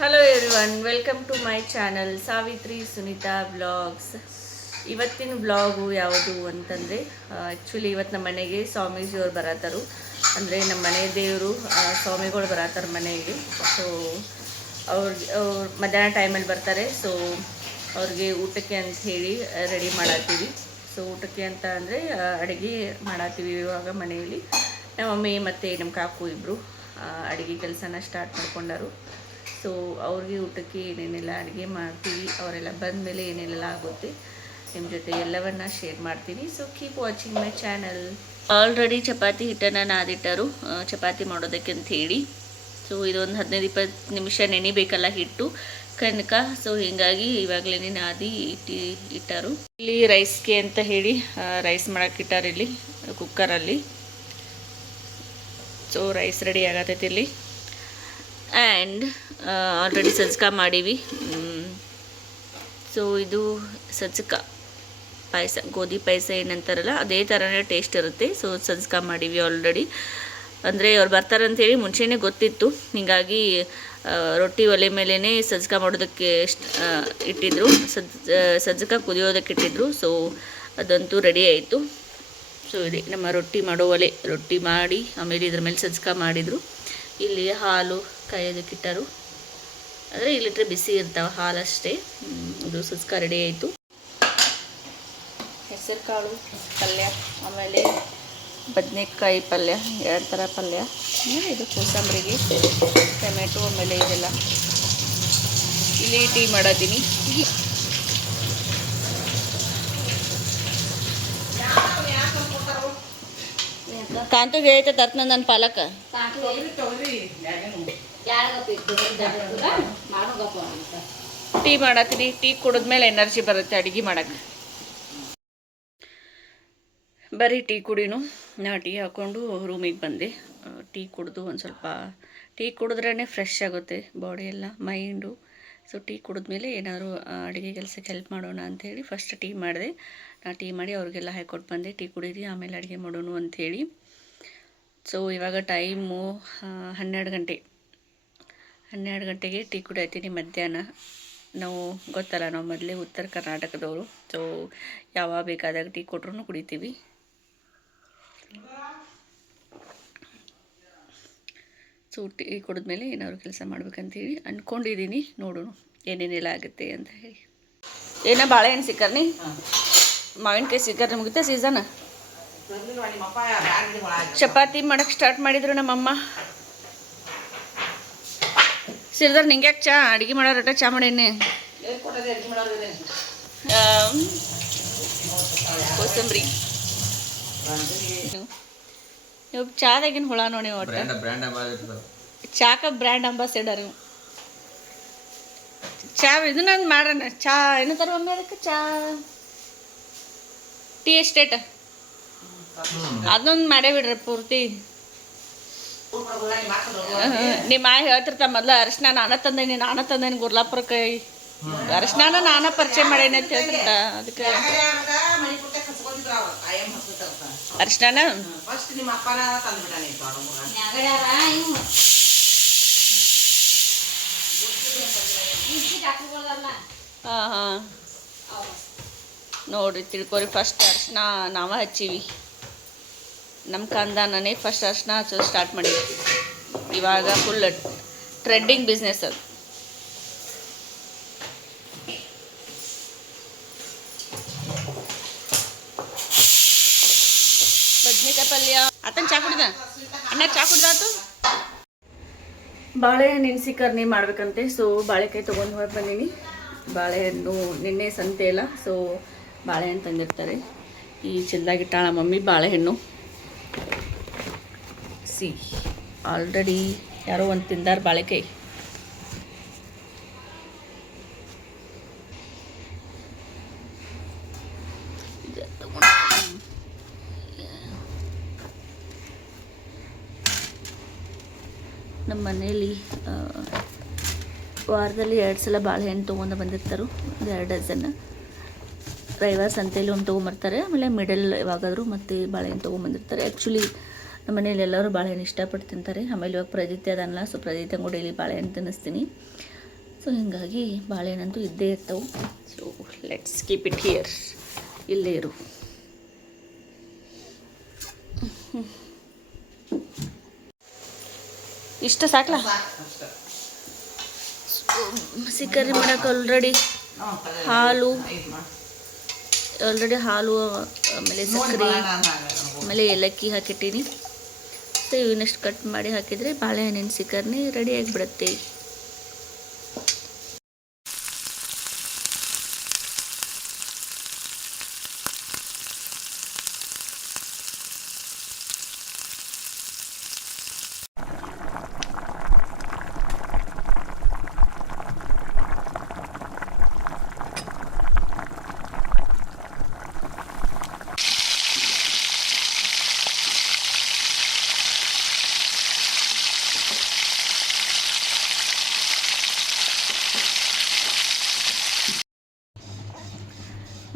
Hello everyone, welcome to my channel Savitri Sunita vlogs. ಇವತ್ತಿನ vlog ಯಾವುದು ಅಂತಂದರೆ, ಆ್ಯಕ್ಚುಲಿ ಇವತ್ತು ನಮ್ಮ ಮನೆಗೆ ಸ್ವಾಮೀಜಿಯವ್ರು ಬರತ್ತಾರು. ಅಂದರೆ ನಮ್ಮ ಮನೆ ದೇವರು ಸ್ವಾಮಿಗಳು ಬರತ್ತಾರೆ ಮನೆಗೆ. ಸೊ ಅವ್ರು ಮಧ್ಯಾಹ್ನ ಟೈಮಲ್ಲಿ ಬರ್ತಾರೆ. ಸೊ ಅವ್ರಿಗೆ ಊಟಕ್ಕೆ ಅಂತ ಹೇಳಿ ರೆಡಿ ಮಾಡತ್ತೀವಿ. ಸೊ ಊಟಕ್ಕೆ ಅಂತ ಅಂದರೆ ಅಡುಗೆ ಮಾಡತ್ತೀವಿ ಇವಾಗ ಮನೆಯಲ್ಲಿ. ನಮ್ಮ ಮಮ್ಮಿ ಮತ್ತು ನಮ್ಮ ಕಾಕು ಇಬ್ಬರು ಅಡುಗೆ ಕೆಲಸನ ಸ್ಟಾರ್ಟ್ ಮಾಡ್ಕೊಂಡರು. ಸೊ ಅವ್ರಿಗೆ ಊಟಕ್ಕೆ ಏನೇನೆಲ್ಲ ಅಡುಗೆ ಮಾಡ್ತೀವಿ, ಅವರೆಲ್ಲ ಬಂದ ಮೇಲೆ ಏನೇನೆಲ್ಲ ಆಗುತ್ತೆ ನಿಮ್ಮ ಜೊತೆ ಎಲ್ಲವನ್ನ ಶೇರ್ ಮಾಡ್ತೀನಿ. So keep watching my channel. Already chapati ಹಿಟ್ಟನ್ನು ನಾದಿಟ್ಟರು ಚಪಾತಿ ಮಾಡೋದಕ್ಕೆ ಅಂತ ಹೇಳಿ. ಸೊ ಇದೊಂದು 15-20 ನಿಮಿಷ ನೆನಿಬೇಕಲ್ಲ ಹಿಟ್ಟು ಕನಕ. ಸೊ ಹೀಗಾಗಿ ಇವಾಗಲೇ ನಾದಿ ಇಟ್ಟರು. ಇಲ್ಲಿ ರೈಸ್ಗೆ ಅಂತ ಹೇಳಿ ರೈಸ್ ಮಾಡೋಕೆ ಇಟ್ಟಾರೆ ಇಲ್ಲಿ ಕುಕ್ಕರಲ್ಲಿ. ಸೊ ರೈಸ್ ರೆಡಿ ಆಗತ್ತೈತಿ ಇಲ್ಲಿ. ಆ್ಯಂಡ್ ಆಲ್ರೆಡಿ ಸಜ್ಕ ಮಾಡೀವಿ. ಸೊ ಇದು ಸಜ್ಕ ಪಾಯಸ, ಗೋಧಿ ಪಾಯಸ ಏನಂತಾರಲ್ಲ ಅದೇ ಥರನೇ ಟೇಸ್ಟ್ ಇರುತ್ತೆ. ಸೊ ಸಜ್ಕ ಮಾಡೀವಿ ಆಲ್ರೆಡಿ. ಅಂದರೆ ಅವ್ರು ಬರ್ತಾರಂಥೇಳಿ ಮುಂಚೆನೇ ಗೊತ್ತಿತ್ತು. ಹೀಗಾಗಿ ರೊಟ್ಟಿ ಒಲೆ ಮೇಲೇ ಸಜ್ಕ ಮಾಡೋದಕ್ಕೆ ಇಟ್ಟಿದ್ರು, ಸಜ್ಕ ಕುದಿಯೋದಕ್ಕೆ ಇಟ್ಟಿದ್ರು. ಸೊ ಅದಂತೂ ರೆಡಿ ಆಯಿತು. ಸೊ ಇದೆ ನಮ್ಮ ರೊಟ್ಟಿ ಮಾಡೋ ಒಲೆ. ರೊಟ್ಟಿ ಮಾಡಿ ಆಮೇಲೆ ಇದ್ರ ಮೇಲೆ ಸಜ್ಕ ಮಾಡಿದರು. ಇಲ್ಲಿ ಹಾಲು ಕಾಯೋದಕ್ಕಿಟ್ಟರು. ಅಂದರೆ ಇಲ್ಲಿಟ್ರೆ ಬಿಸಿ ಇರ್ತಾವೆ ಹಾಲಷ್ಟೇ. ಇದು ಸಜ್ಕ ರೆಡಿ ಆಯಿತು. ಹೆಸರು ಕಾಳು ಪಲ್ಯ, ಆಮೇಲೆ ಬದನೆಕಾಯಿ ಪಲ್ಯ, 2 ಥರ ಪಲ್ಯ, ಆಮೇಲೆ ಇದು ಕೋಸಂಬರಿಗೆ ಟೊಮೆಟೊ, ಆಮೇಲೆ ಇದೆಲ್ಲ. ಇಲ್ಲಿ ಟೀ ಮಾಡತ್ತೀನಿ. ಕಾಂತಗೆ ಹೇಳ್ತ ತರ್ತ ನನ್ನ ಪಾಲಕ ಟೀ ಮಾಡತ್ತೀನಿ. ಟೀ ಕುಡಿದ್ಮೇಲೆ ಎನರ್ಜಿ ಬರುತ್ತೆ ಅಡುಗೆ ಮಾಡಕ್ಕೆ. ಬರೀ ಟೀ ಕುಡಿನು. ನಾ ಟೀ ಹಾಕ್ಕೊಂಡು ರೂಮಿಗೆ ಬಂದೆ. ಟೀ ಕುಡಿದು ಒಂದು ಸ್ವಲ್ಪ ಟೀ ಕುಡಿದ್ರೇ ಫ್ರೆಶ್ ಆಗುತ್ತೆ ಬಾಡಿ ಎಲ್ಲ, ಮೈಂಡು. ಸೊ ಟೀ ಕುಡಿದ್ಮೇಲೆ ಏನಾದರೂ ಅಡುಗೆ ಕೆಲಸಕ್ಕೆ ಹೆಲ್ಪ್ ಮಾಡೋಣ ಅಂಥೇಳಿ ಫಸ್ಟ್ ಟೀ ಮಾಡಿದೆ. ನಾ ಟೀ ಮಾಡಿ ಅವ್ರಿಗೆಲ್ಲ ಹಾಕ್ಕೊಟ್ಟು ಬಂದೆ. ಟೀ ಕುಡೀರಿ ಆಮೇಲೆ ಅಡುಗೆ ಮಾಡೋಣ ಅಂಥೇಳಿ. ಸೊ ಇವಾಗ ಟೈಮು 12 ಗಂಟೆ. 12 ಗಂಟೆಗೆ ಟೀ ಕುಡಿಯತ್ತೀನಿ ಮಧ್ಯಾಹ್ನ. ನಾವು ಗೊತ್ತಲ್ಲ, ನಾವು ಮೊದಲೇ ಉತ್ತರ ಕರ್ನಾಟಕದವರು. ಸೊ ಯಾವಾಗ ಬೇಕಾದಾಗ ಟೀ ಕೊಟ್ರೂ ಕುಡಿತೀವಿ. ಸೊ ಟೀ ಕುಡಿದ್ಮೇಲೆ ಏನಾದ್ರು ಕೆಲಸ ಮಾಡ್ಬೇಕಂತೇಳಿ ಅಂದ್ಕೊಂಡಿದ್ದೀನಿ. ನೋಡೋಣ ಏನೇನೆಲ್ಲ ಆಗುತ್ತೆ ಅಂತ ಹೇಳಿ. ಏನೋ ಬಾಳೆಹಣ್ಣು ಸಿಕ್ಕರ್ನಿ, ಮಾವಿನಕಾಯಿ ಸಿಕ್ಕರ್ ಮುಗಿತ ಸೀಸನ್. ಚಪಾತಿ ಮಾಡಕ್ಕೆ ಸ್ಟಾರ್ಟ್ ಮಾಡಿದ್ರು ನಮ್ಮಮ್ಮ. ಸಿರ್ದಾರ್ ನಿಂಗ್ಯಾಕೆ ಚಾ ಅಡುಗೆ ಮಾಡೋರಟ ಚಾ ಮಾಡೇನೆ. ಕೋಸಂಬರಿ ನೀವು ಚಾದಾಗಿನ ಹುಳ ನೋಡಿ. ಒಟ್ಟು ಚಾಕ ಬ್ರ್ಯಾಂಡ್ ಅಂಬಾಸಿಡರ್ ಇವು. ಚಾ ಇದನ್ನ ಮಾಡೋಣ. ಚಾ ಏನಂತಾರ ಒಮ್ಮೆ ಅದಕ್ಕೆ ಚಾ ಟೀ ಎಸ್ಟೇಟ್ ಅದೊಂದು ಮಾಡೇ ಬಿಡ್ರಿ ಪೂರ್ತಿ. ನಿಮ್ಮ ಮಾಯ ಹೇಳ್ತಿರ್ತ ಮೊದ್ಲು ಅರಿಶಿನ ನಾನ ತಂದೇನಿ ಗುರ್ಲಾಪುರಕ್ಕೆ. ಅರಿಶಿನ ನಾನ ಪರಿಚಯ ಮಾಡೇನಿ ಅಂತ ಹೇಳ್ತಿರ್ತ. ಅದಕ್ಕೆ ಅರಿಶಿನ ಹಾಂ ಹಾಂ ನೋಡ್ರಿ ತಿಳ್ಕೊರಿ. ಫಸ್ಟ್ ಅರಿಶಿನ ನಾವ ಹಚ್ಚೀವಿ. ನಮ್ಮ ಖಾನ್ದಾನೇ ಫಸ್ಟ್ ಅರಿಶಿನ ಹಚ್ಚೋದು ಸ್ಟಾರ್ಟ್ ಮಾಡಿದ್ವಿ. ಇವಾಗ ಫುಲ್ ಟ್ರೆಂಡಿಂಗ್ ಬಿಸ್ನೆಸ್ ಅದು. ಬದ್ನೆಕಾಯಿ ಪಲ್ಯ ಆತನ ಚಾ ಕುಡ್ದ, ಅಣ್ಣ ಚಾ ಕುಡ್ದಾತು. ಬಾಳೆಹಣ್ಣು ನೆನೆಸಿಕರ್ನಿ ಮಾಡ್ಬೇಕಂತೆ. ಸೊ ಬಾಳೆಕಾಯಿ ತೊಗೊಂಡು ಹೋಗಿ ಬಂದೀನಿ. ಬಾಳೆಹಣ್ಣು ನಿನ್ನೆ ಸಂತೆ ಇಲ್ಲ. ಸೊ ಬಾಳೆಹಣ್ಣು ತಂದಿರ್ತಾರೆ. ಈ ಚೆಂದಾಗಿಟ್ಟಾಳ ಮಮ್ಮಿ ಬಾಳೆಹಣ್ಣು. ಸಿ ಆಲ್ರೆಡಿ ಯಾರೋ ಒಂದು ತಿಂದಾರ ಬಾಳೆಕಾಯಿ. ನಮ್ಮ ಮನೇಲಿ ವಾರದಲ್ಲಿ 2 ಸಲ ಬಾಳೆಹಣ್ಣು ತೊಗೊಂಡು ಬಂದಿರ್ತಾರೆ. 2 ಡಜನ್. ರವಿವಾರ ಸಂತೆಯಲ್ಲಿ ಒಂದು ತೊಗೊಂಬರ್ತಾರೆ. ಆಮೇಲೆ ಮಿಡಲ್ ಯಾವಾಗಾದರೂ ಮತ್ತು ಬಾಳೆಹಣ್ಣು ತೊಗೊಂಬಂದಿರ್ತಾರೆ. ಆ್ಯಕ್ಚುಲಿ ನಮ್ಮ ಮನೇಲಿ ಎಲ್ಲರೂ ಬಾಳೆಹಣ್ಣು ಇಷ್ಟಪಟ್ಟು ತಿಂತಾರೆ. ಆಮೇಲೆ ಇವಾಗ ಪ್ರಜಿತೆ ಅದನ್ನಲ್ಲ, ಸೊ ಪ್ರಜಿತೆ ಕೂಡ ಡೈಲಿ ಬಾಳೆಹಣ್ಣು ತಿನ್ನಿಸ್ತೀನಿ. ಸೊ ಹೀಗಾಗಿ ಬಾಳೆಹಣ್ಣಂತೂ ಇದ್ದೇ ಇರ್ತವೆ. So let's keep it here, ಇಲ್ಲೇ ಇರು. ಇಷ್ಟ ಸಾಕಲ್ಲ? ಸಿಕ್ಕರಿ ಮಾಡೋಕೆ ಆಲ್ರೆಡಿ ಹಾಲು, ಆಮೇಲೆ ಸಕ್ಕರೆ, ಆಮೇಲೆ ಏಲಕ್ಕಿ ಹಾಕಿಟ್ಟೀನಿ. ಸೊ ಇವನ್ನಷ್ಟು ಕಟ್ ಮಾಡಿ ಹಾಕಿದರೆ ಬಾಳೆಹಣ್ಣಿನ ಸಿಕ್ಕರ್ನಿ ರೆಡಿ ಆಗಿಬಿಡುತ್ತೆ.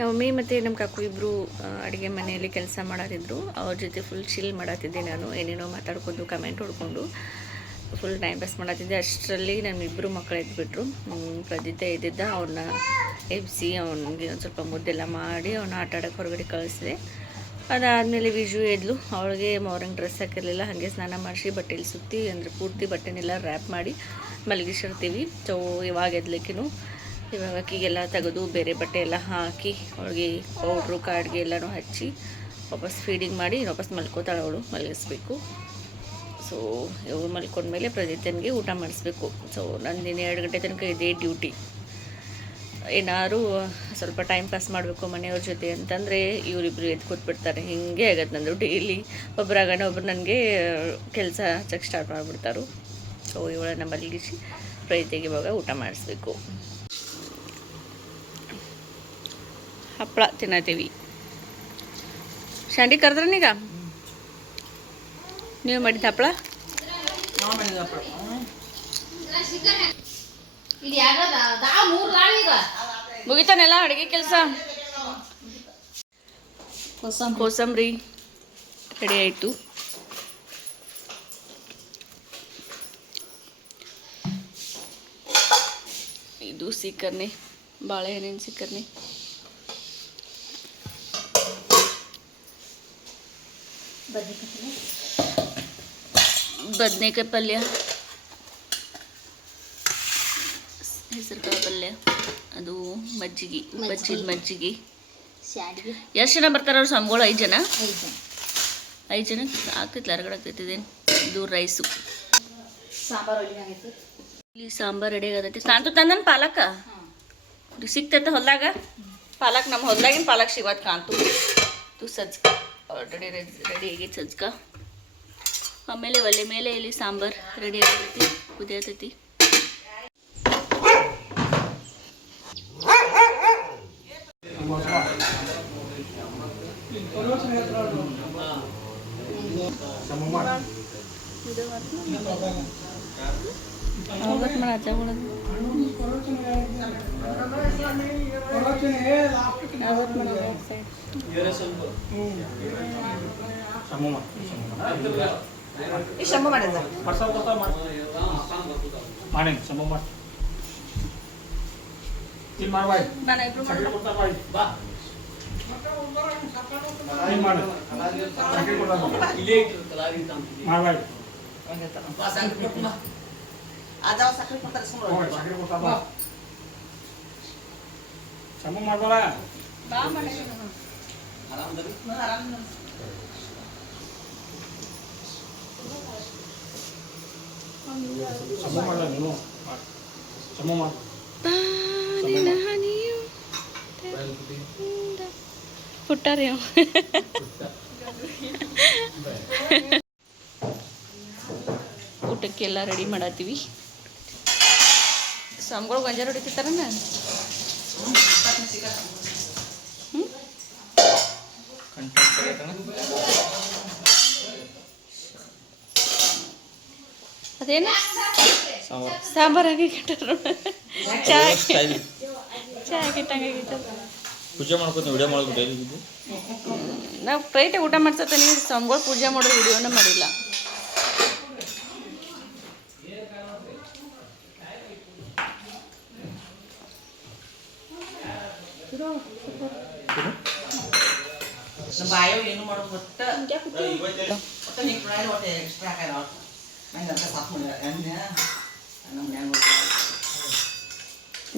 ನಮ್ಮ ಮಮ್ಮಿ ಮತ್ತು ನಮ್ಮ ಕಾಕು ಇಬ್ಬರು ಅಡುಗೆ ಮನೆಯಲ್ಲಿ ಕೆಲಸ ಮಾಡೋದಿದ್ರು. ಅವ್ರ ಜೊತೆ ಫುಲ್ ಚಿಲ್ ಮಾಡತ್ತಿದ್ದೆ ನಾನು, ಏನೇನೋ ಮಾತಾಡ್ಕೊಂಡು ಕಮೆಂಟ್ ಹೊಡ್ಕೊಂಡು ಫುಲ್ ಟೈಮ್ ಪಾಸ್ ಮಾಡತ್ತಿದ್ದೆ. ಅಷ್ಟರಲ್ಲಿ ನಮ್ಮಿಬ್ಬರು ಮಕ್ಕಳು ಎದ್ಬಿಟ್ರು. ಪ್ರಜಿತ ಎದ್ದಿದ್ದ, ಅವ್ರನ್ನ ಎಬ್ಬಿಸಿ ಅವನಿಗೆ ಒಂದು ಸ್ವಲ್ಪ ಮುದ್ದೆಲ್ಲ ಮಾಡಿ ಅವನ್ನ ಆಟ ಆಡೋಕ್ಕೆ ಹೊರಗಡೆ ಕಳಿಸಿದೆ. ಅದಾದಮೇಲೆ ವಿಜು ಎದ್ಲು. ಅವಳಿಗೆ ಮಾರ್ನಿಂಗ್ ಡ್ರೆಸ್ ಹಾಕಿರಲಿಲ್ಲ, ಹಾಗೆ ಸ್ನಾನ ಮಾಡಿಸಿ ಬಟ್ಟೆಲಿ ಸುತ್ತಿ ಅಂದರೆ ಪೂರ್ತಿ ಬಟ್ಟೆನೆಲ್ಲ ರ್ಯಾಪ್ ಮಾಡಿ ಮಲಗಿಸಿರ್ತೀವಿ. ಸೊ ಇವಾಗ ಎದ್ಲಿಕ್ಕಿನೂ ಇವಾಗ ಅಕ್ಕಿಗೆಲ್ಲ ತೆಗೆದು ಬೇರೆ ಬಟ್ಟೆ ಎಲ್ಲ ಹಾಕಿ ಅವಳಿಗೆ ಪೌಡ್ರು ಕಾಡಿಗೆ ಎಲ್ಲನೂ ಹಚ್ಚಿ ವಾಪಸ್ ಫೀಡಿಂಗ್ ಮಾಡಿ ವಾಪಸ್ ಮಲ್ಕೋತಾಳೆ. ಅವಳು ಮಲಗಿಸ್ಬೇಕು. ಸೊ ಇವ್ರು ಮಲ್ಕೊಂಡ್ಮೇಲೆ ಪ್ರಜಿತನಿಗೆ ಊಟ ಮಾಡಿಸ್ಬೇಕು. ಸೊ ನಂದಿನ 2 ಗಂಟೆ ತನಕ ಇದೇ ಡ್ಯೂಟಿ. ಏನಾದ್ರು ಸ್ವಲ್ಪ ಟೈಮ್ ಪಾಸ್ ಮಾಡಬೇಕು ಮನೆಯವ್ರ ಜೊತೆ ಅಂತಂದರೆ ಇವರಿಬ್ರು ಎದ್ದು ಕೂತ್ಬಿಡ್ತಾರೆ. ಹೀಗೆ ಆಗತ್ತೆ ನಂದು ಡೈಲಿ. ಒಬ್ಬರಾಗಣ ಒಬ್ರು ನನಗೆ ಕೆಲಸ ಹಚ್ಚಕ್ಕೆ ಸ್ಟಾರ್ಟ್ ಮಾಡಿಬಿಡ್ತಾರೆ. ಸೊ ಇವಳನ್ನು ಮಲಗಿಸಿ ಪ್ರಜಿತೆಗೆ ಇವಾಗ ಊಟ ಮಾಡಿಸ್ಬೇಕು. ಹಪ್ಪಳ ತಿನ್ನತ್ತೀವಿ. ಶಾಂಡಿ ಕರೆದ್ರನೀಗ ನೀವು ಮಾಡಿದ ಹಪ್ಪಳ ಮುಗಿತಾನೆಲ್ಲ ಅಡುಗೆ ಕೆಲಸ. ಕೋಸಂಬರಿ ರೆಡಿ ಆಯಿತು. ಇದು ಸೀಕರ್ನಿ, ಬಾಳೆಹಣ್ಣಿನ ಸೀಕರ್ನಿ. ಬದನೆಕಾಯಿ ಪಲ್ಯ, ಹೆಸರುಕಾಳು ಪಲ್ಯ, ಅದು ಮಜ್ಜಿಗೆ, ಬಜ್ಜಿದ ಮಜ್ಜಿಗೆ. ಎಷ್ಟು ಜನ ಬರ್ತಾರೆ ಅವ್ರು ಸ್ವಾಮಿಗಳು? 5 ಜನ. 5 ಜನ ಆಗ್ತೈತಿ, ಹೊರಗಡೆ ಆಗ್ತೈತಿ. ಇದೇನು ಇದು ರೈಸು, ಇಲ್ಲಿ ಸಾಂಬಾರು ರೆಡಿ ಆಗತೈತಿ. ಕಾಂತು ತಂದನ್ ಪಾಲಕ ಸಿಗ್ತೈತೆ ಹೊಲ್ದಾಗ. ಪಾಲಕ್ ನಮ್ಮ ಹೊಲ್ದಾಗಿನ ಪಾಲಕ್ ಸಿಗೋದು. ಕಾಂತು ತು ಸಜ್ಕ ಆಲ್ರೆಡಿ ರೆಡಿ ಆಗೈತಿ ಸಜ್ಕ. ಆಮೇಲೆ ಒಲೆ ಮೇಲೆ ಇಲ್ಲಿ ಸಾಂಬಾರು ರೆಡಿ ಆಗತೈತಿ, ಕುದಿಯತೈತಿ. ಪುಟ್ಟಾರಿ ಊಟಕ್ಕೆಲ್ಲ ರೆಡಿ ಮಾಡತ್ತೀವಿ. ಸ್ವಾಮಿಗಳು ಗಂಜಾರ ಹೊಡಿತಿರ್ತಾರನ. ಅದೇನು ಸಾಂಬಾರಾಗಿ ಕೆಟ್ಟರು. ಚಾ ಕೆಟ್ಟಂಗಾಗಿತ್ತು. ಪೂಜೆ ಮಾಡ್ಕೊತ ವಿಡಿಯೋ ಮಾಡ್ಬಿಟ್ಟು ನಾವು ಪ್ರೈಟಾಗಿ ಊಟ ಮಾಡ್ಸತ್ತೆ. ನೀವು ಸ್ವಾಮಿಗಳು ಪೂಜೆ ಮಾಡೋ ವಿಡಿಯೋನ ಮಾಡಿಲ್ಲ. ಬಾಯೋ ಏನು ಮಾಡೋದು ಗೊತ್ತ ಒಟ್ಟು ಹಿಂಗೆ ಫ್ರೈ ಹೊಟ್ಟೆ ಎಕ್ಸ್ಟ್ರಾ ಹಾಕಾರ ನಂಗೆ ಅಂತ ಸಾಫ್ ಮಾಡಿದ ಎಣ್ಣೆ ನಮ್ಮ ಮನ್ಯಾಗ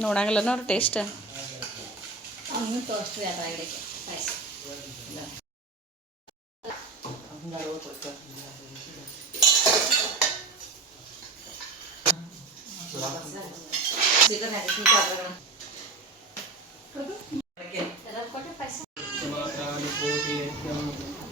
ನೋಡಂಗಿಲ್ಲ ನೋಡ್ರಿ ಟೇಸ್ಟ್ ತೋರಿಸ್ರಿ ಅದ್ರಾಗ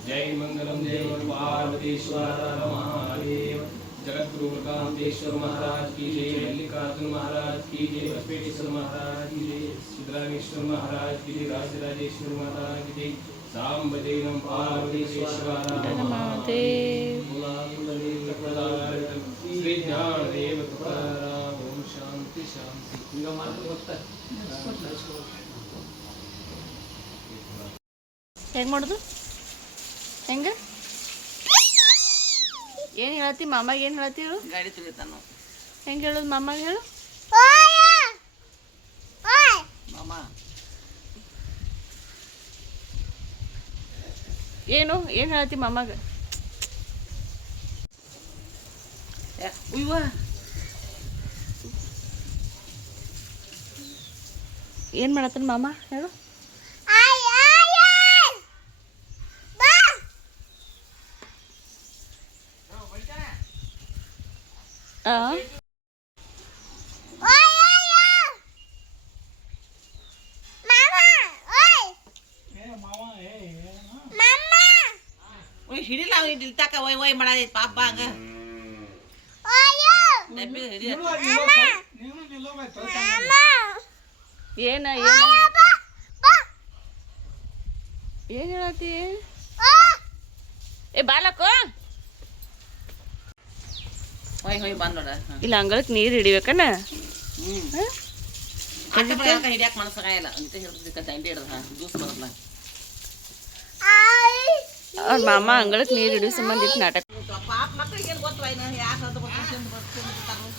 जय मंगलम जय पार्वतीश्वर महादेव जगतगुरु कांतेश्वर महाराज की जय मल्लिकार्जुन महाराज की जय बसवेश्वर महाराज की जय सिद्धरामेश्वर महाराज की जय राजराजेश्वर महाराज की जय सांबदेवम पार्वतीश्वर श्री ज्ञानदेव तुकाराम ओम शांति शांति ಹೆಂಗೆ ಮಾಡೋದು ಹೆಂಗೆ ಏನು ಹೇಳತ್ತಿ ಮಾಮಾಗ ಏನು ಹೇಳತ್ತಿ ಹೇಳು ಗಾಡಿ ತುಳಿತಾನು ಹೆಂಗೆ ಹೇಳೋದು ಮಾಮಾಗ ಹೇಳು ಮಾಮ ಏನು ಹೇಳತ್ತಿ ಮಾಮಾಗ ಉಯ್ವ ಏನು ಮಾಡತ್ತನ ಮಾಮ ಹೇಳು ಹಿಡಿಲ್ಲ ಅವ್ನಿಗೆ ಇಲ್ತಾಕ ಒಯ್ ಒಯ್ ಮಾಡೈತಿ ಪಾಪ ಹಂಗ ಏನು ಹೇಳತ್ತಿ ಏ ಬಾಲಕ ಹೊಯ್ ಹೊಯ್ ಬಂದ್ ನೋಡ ಇಲ್ಲ ಅಂಗಳಕ್ಕೆ ನೀರು ಹಿಡಿಬೇಕನ ಹಿಡಿಯಾಕ ಮನಸ್ಸಾಗಲ್ಲ ಅಂತ ಹೇಳ್ತಿದ್ದ ದಂಡಿ ಹಿಡ್ದ ಜ್ಯೂಸ್ ಬರಲ್ಲ ಅವ್ರ ಮಾಮ ಅಂಗಳಕ್ಕೆ ನೀರು ಹಿಡಿಯೋ ಸಂಬಂಧ ಇಟ್ಟು ನಾಟಕ ಪಾಪ ಮಕ್ಳಿಗೆ ಏನು ಗೊತ್ತು ಯಾಕೆ ಅಂತ ಬರ್ತಾರೆ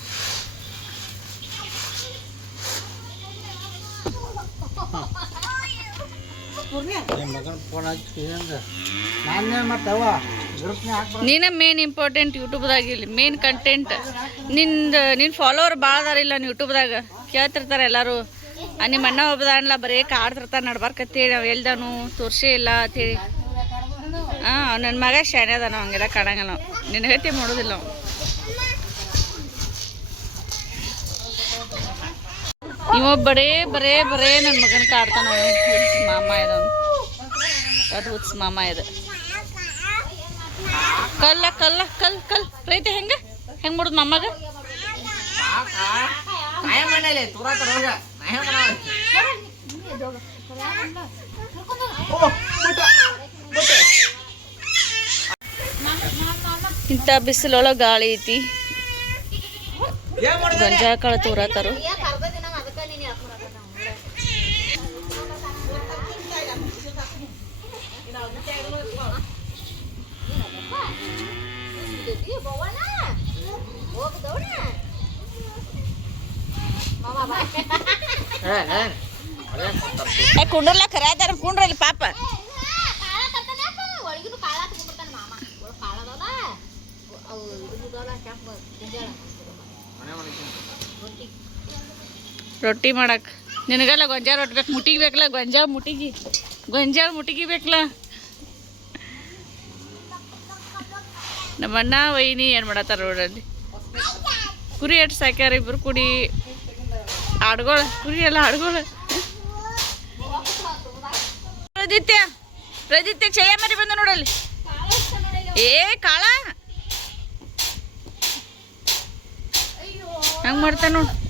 ನೀನ ಮೇನ್ ಇಂಪಾರ್ಟೆಂಟ್ ಯೂಟ್ಯೂಬ್ದಾಗ ಇಲ್ಲಿ ಮೇನ್ ಕಂಟೆಂಟ್ ನಿನ್ನ ಫಾಲೋವರ್ ಭಾಳ ಅದಾರಿಲ್ಲ ಯೂಟ್ಯೂಬ್ದಾಗ ಕೇಳ್ತಿರ್ತಾರೆ ಎಲ್ಲರೂ ನಿಮ್ಮ ಅಣ್ಣ ಒಬ್ಬದಾನ್ಲ ಬರೀ ಕಾಡ್ತಿರ್ತಾರೆ ನಡ್ಬಾರ್ಕತ್ತೇಳಿ ನಾವು ಎಲ್ದಾನು ತೋರ್ಸೇ ಇಲ್ಲ ಅಂತೇಳಿ ನನ್ನ ಮಗ ಶಾನೆ ಅದ ನಾವು ಹಂಗೆಲ್ಲ ಕಾಣಂಗಿಲ್ಲ ನಾವು ನಿನ್ನ ಹೇಳ್ತಿ ಮಾಡೋದಿಲ್ಲ ನಾವು ಇವ ಬರೇ ಬರೇ ಬರೇ ನನ್ನ ಮಗನ ಕಾಡ್ತಾನ ಮಾಮ ಇದವನು ಅದು ಹುಚ್ಚ ಮಾಮ ಇದು ಕಲ್ಲ ಕಲ್ಲ ಕಲ್ ಕಲ್ ರೈತ ಹೆಂಗೆ ಹೆಂಗೆ ಮಾಡೋದು ಮಾಮಾಗ ಇಂಥ ಬಿಸಿಲೊಳಗೆ ಗಾಳಿ ಐತಿ ಗೊಂಜಾಳ ಕಾಳು ತೋರತಾರು ಕುಂಡ್ರಲ್ಲ ಖರಾಯ್ತಾರ ಕುಂಡ್ರಲ್ಲಿ ಪಾಪ ರೊಟ್ಟಿ ಮಾಡಕ್ ನಿನಗಲ್ಲ ಗೊಂಜಾಳ ರೊಟ್ಟಿ ಬೇಕು ಮುಟ್ಟಿಗೆ ಬೇಕಲ್ಲ ಗೊಂಜಾಳ ಮುಟ್ಟಿಗೆ ಬೇಕಲ್ಲ ನಮ್ಮ ಅಣ್ಣ ವೈನಿ ಏನು ಮಾಡತ್ತಾರ ರೋಡಲ್ಲಿ ಕುರಿ ಎಷ್ಟು ಸಾಕ್ಯಾರ ಇಬ್ರು ಕುಡಿ ಆಡ್ಗೋಳ ಕುರಿ ಎಲ್ಲ ಆಡ್ಗೋಳ ಪ್ರದಿತ್ಯ ಚಯ ಮರಿ ಬಂದ ನೋಡಲ್ಲಿ ಏ ಕಾಳ ಹಂಗೆ ಮಾಡ್ತಾನ ನೋಡು